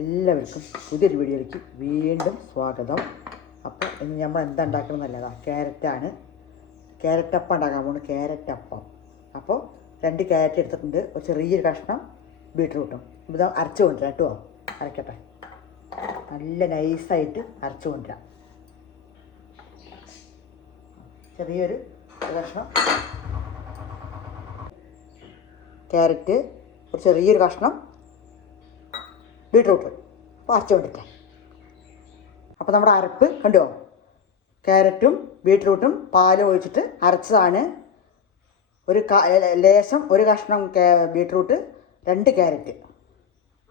എല്ലാവർക്കും പുതിയൊരു വീഡിയോയിലേക്ക് വീണ്ടും സ്വാഗതം. അപ്പോൾ ഇനി നമ്മൾ എന്താ ഉണ്ടാക്കണമെന്നല്ലതാ, ക്യാരറ്റാണ്. ക്യാരറ്റ് അപ്പം ഉണ്ടാക്കാൻ പോകുന്നത്. ക്യാരറ്റ് അപ്പം. അപ്പോൾ 2 ക്യാരറ്റ് എടുത്തിട്ടുണ്ട്, ഒരു ചെറിയൊരു കഷ്ണം ബീട്രൂട്ടും. ഇത് അരച്ച് കൊണ്ടുവരാം കേട്ടോ. അരക്കട്ടെ, നല്ല നൈസായിട്ട് അരച്ച് കൊണ്ടുവരാം. ചെറിയൊരു കഷ്ണം ക്യാരറ്റ്, ഒരു ചെറിയൊരു കഷ്ണം ബീട്രൂട്ട് അപ്പോൾ അരച്ച് കൊണ്ടിരിക്കാം. അപ്പോൾ നമ്മുടെ അരപ്പ് കണ്ടോ, ക്യാരറ്റും ബീട്രൂട്ടും പാലും ഒഴിച്ചിട്ട് അരച്ചതാണ്. ലേശം ഒരു കഷ്ണം ബീട്രൂട്ട്, 2 ക്യാരറ്റ്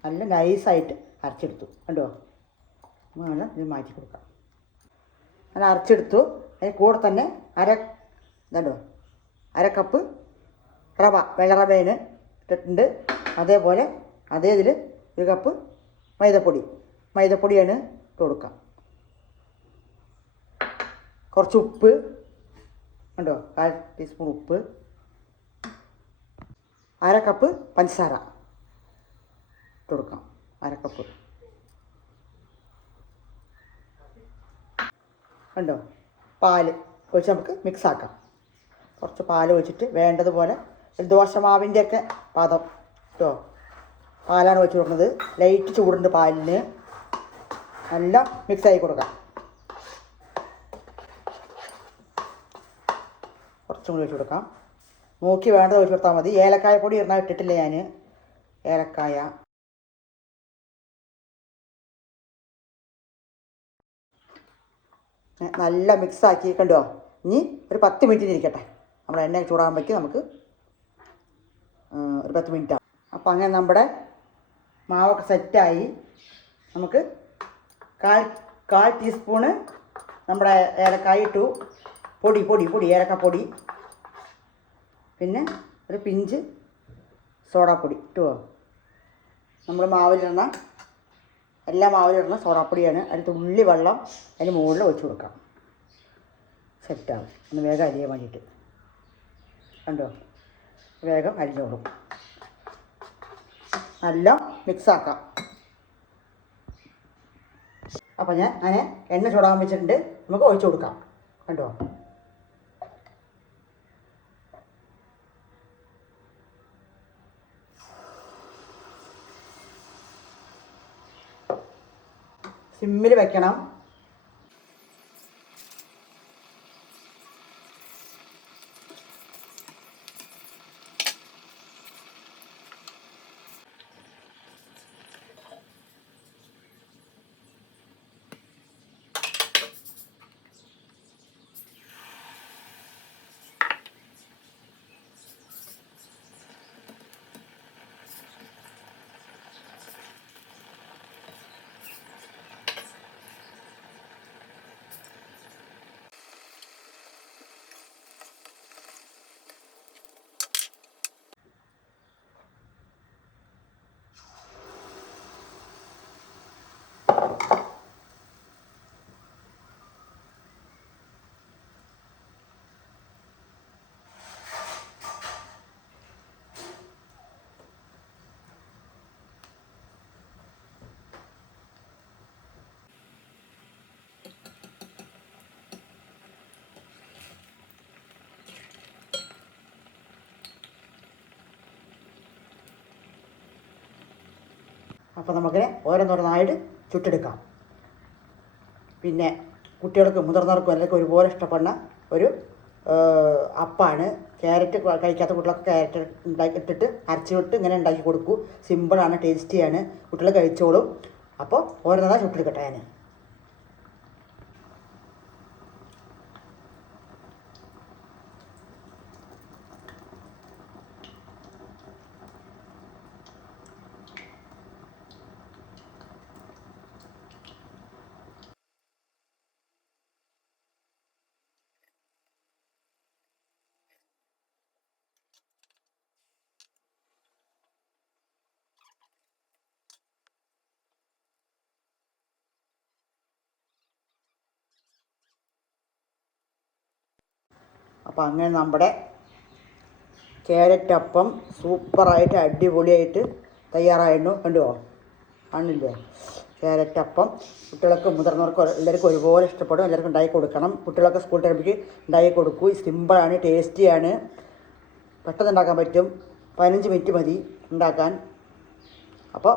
നല്ല നൈസായിട്ട് അരച്ചെടുത്തു. കണ്ടോ, അങ്ങനെ ഇത് മാറ്റി കൊടുക്കാം. അങ്ങനെ അരച്ചെടുത്തു. അതിന് കൂടെ തന്നെ അര കപ്പ് റവ, വെള്ളറവേന് ഇട്ടിട്ടുണ്ട്. അതേപോലെ ഇതിൽ 1 കപ്പ് മൈദപ്പൊടിയാണ് ഇട്ട് കൊടുക്കാം. കുറച്ച് ഉപ്പ് കണ്ടോ, 1/4 ടീസ്പൂൺ ഉപ്പ്, 1/2 കപ്പ് പഞ്ചസാര ഇട്ട് കൊടുക്കാം. 1/2 കപ്പ് കണ്ടോ. പാല് ഒഴിച്ച് നമുക്ക് മിക്സ് ആക്കാം. കുറച്ച് പാൽ ഒഴിച്ചിട്ട് വേണ്ടതുപോലെ ദോശമാവിൻ്റെയൊക്കെ പാദം കേട്ടോ, പാലാണ് ഒഴിച്ച് കൊടുക്കുന്നത്. ലൈറ്റ് ചൂടുണ്ട് പാലിന്. നല്ല മിക്സായി കൊടുക്കാം. കുറച്ചും കൂടി ഒഴിച്ച് കൊടുക്കാം. നോക്കി വേണ്ടത് ഒഴിച്ച് കൊടുത്താൽ മതി. ഏലക്കായ പൊടി ഇടാൻ ഇട്ടിട്ടില്ല ഞാൻ. ഏലക്കായ നല്ല മിക്സാക്കി കണ്ടോ. ഇനി ഒരു 10 മിനിറ്റ് ഇരിക്കട്ടെ. നമ്മുടെ എണ്ണ ചൂടാകുമ്പോഴേക്ക് നമുക്ക് ഒരു 10 മിനിറ്റ് ആവും. അപ്പോൾ അങ്ങനെ നമ്മുടെ മാവൊക്കെ സെറ്റായി. നമുക്ക് കാൽ ടീസ്പൂണ് നമ്മുടെ ഏലക്കായ ഇട്ടു. പൊടി ഏലക്കപ്പൊടി, പിന്നെ ഒരു പിഞ്ച് സോഡാപ്പൊടി ഇട്ടുവോ. നമ്മൾ മാവിലിടുന്ന എല്ലാ മാവിലിടുന്ന സോഡാപ്പൊടിയാണ്. അതിൽ തുള്ളി വെള്ളം അതിന് മുകളിൽ ഒഴിച്ച് കൊടുക്കാം. സെറ്റാവും. ഒന്ന് വേഗം അരിയാൻ വേണ്ടിയിട്ട്. കണ്ടോ, വേഗം അരിഞ്ഞോളും. നല്ല മിക്സാക്കാം. അപ്പോൾ ഞാൻ അങ്ങനെ എണ്ണ ചൂടാൻ വെച്ചിട്ടുണ്ട്. നമുക്ക് ഒഴിച്ചു കൊടുക്കാം. കണ്ടോ, സിമ്മിൽ വെക്കണം. അപ്പോൾ നമുക്ക് ഓരോന്നോരോന്നായിട്ട് ചുട്ടെടുക്കാം. പിന്നെ കുട്ടികൾക്കും മുതിർന്നവർക്കും എല്ലാവർക്കും ഒരുപോലെ ഇഷ്ടപ്പെടുന്ന ഒരു അപ്പമാണ്. ക്യാരറ്റ് കഴിക്കാത്ത കുട്ടികളൊക്കെ ക്യാരറ്റ് ഇട്ടിട്ട് അരച്ചിട്ട് ഇങ്ങനെ ഉണ്ടാക്കി കൊടുക്കൂ. സിമ്പിളാണ്, ടേസ്റ്റിയാണ്, കുട്ടികൾ കഴിച്ചോളും. അപ്പോൾ ഓരോന്നായി ചുട്ടെടുക്കട്ടെ ഞാൻ. അപ്പോൾ അങ്ങനെ നമ്മുടെ ക്യാരറ്റ് അപ്പം സൂപ്പറായിട്ട് അടിപൊളിയായിട്ട് തയ്യാറായിരുന്നു. കണ്ടുവോ, ആണില്ലേ? ക്യാരറ്റ് അപ്പം കുട്ടികൾക്ക് മുതിർന്നവർക്ക് എല്ലാവർക്കും ഒരുപോലെ ഇഷ്ടപ്പെടും. എല്ലാവർക്കും ഉണ്ടാക്കി കൊടുക്കണം. കുട്ടികളൊക്കെ സ്കൂൾ ടൈമിലേക്ക് ഉണ്ടാക്കി കൊടുക്കൂ. സിമ്പിളാണ്, ടേസ്റ്റിയാണ്, പെട്ടെന്ന് ഉണ്ടാക്കാൻ പറ്റും. 15 മിനിറ്റ് മതി ഉണ്ടാക്കാൻ. അപ്പോൾ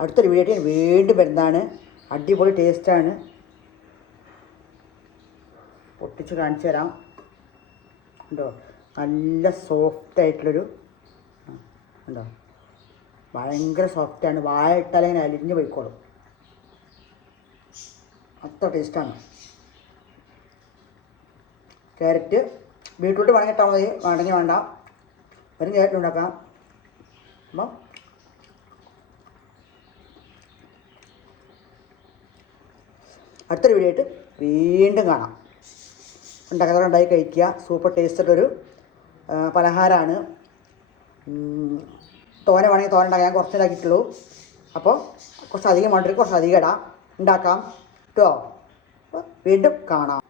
അടുത്തൊരു വീഡിയോ വീണ്ടും വരുന്നതാണ്. അടിപൊളി ടേസ്റ്റാണ്. പൊട്ടിച്ച് കാണിച്ചു തരാം. ഉണ്ടോ? നല്ല സോഫ്റ്റായിട്ടുള്ളൊരു ഉണ്ടോ? ഭയങ്കര സോഫ്റ്റാണ്. വായ ഇട്ടാലിങ്ങനെ അലിഞ്ഞ് പോയിക്കോളും. അത്ര ടേസ്റ്റാണ്. ക്യാരറ്റ് ബീട്രൂട്ട് വേണമെങ്കിൽ ഇട്ടാൽ മതി, വേണമെങ്കിൽ വേണ്ട. വെറും ക്യാരറ്റ് ഉണ്ടാക്കാം. അപ്പം അടുത്തൊരു വീഡിയോ ആയിട്ട് വീണ്ടും കാണാം. ഉണ്ടാക്കി കഴിക്കുക. സൂപ്പർ ടേസ്റ്റുള്ളൊരു പലഹാരമാണ്. തോന വേണമെങ്കിൽ തോന ഉണ്ടാക്കാം. ഞാൻ കുറച്ച് ഉണ്ടാക്കിയിട്ടുള്ളൂ. അപ്പോൾ കുറച്ചധികം വേണ്ടവർക്ക് കുറച്ചധികം ഉണ്ടാക്കാം കേട്ടോ. അപ്പോൾ വീണ്ടും കാണാം.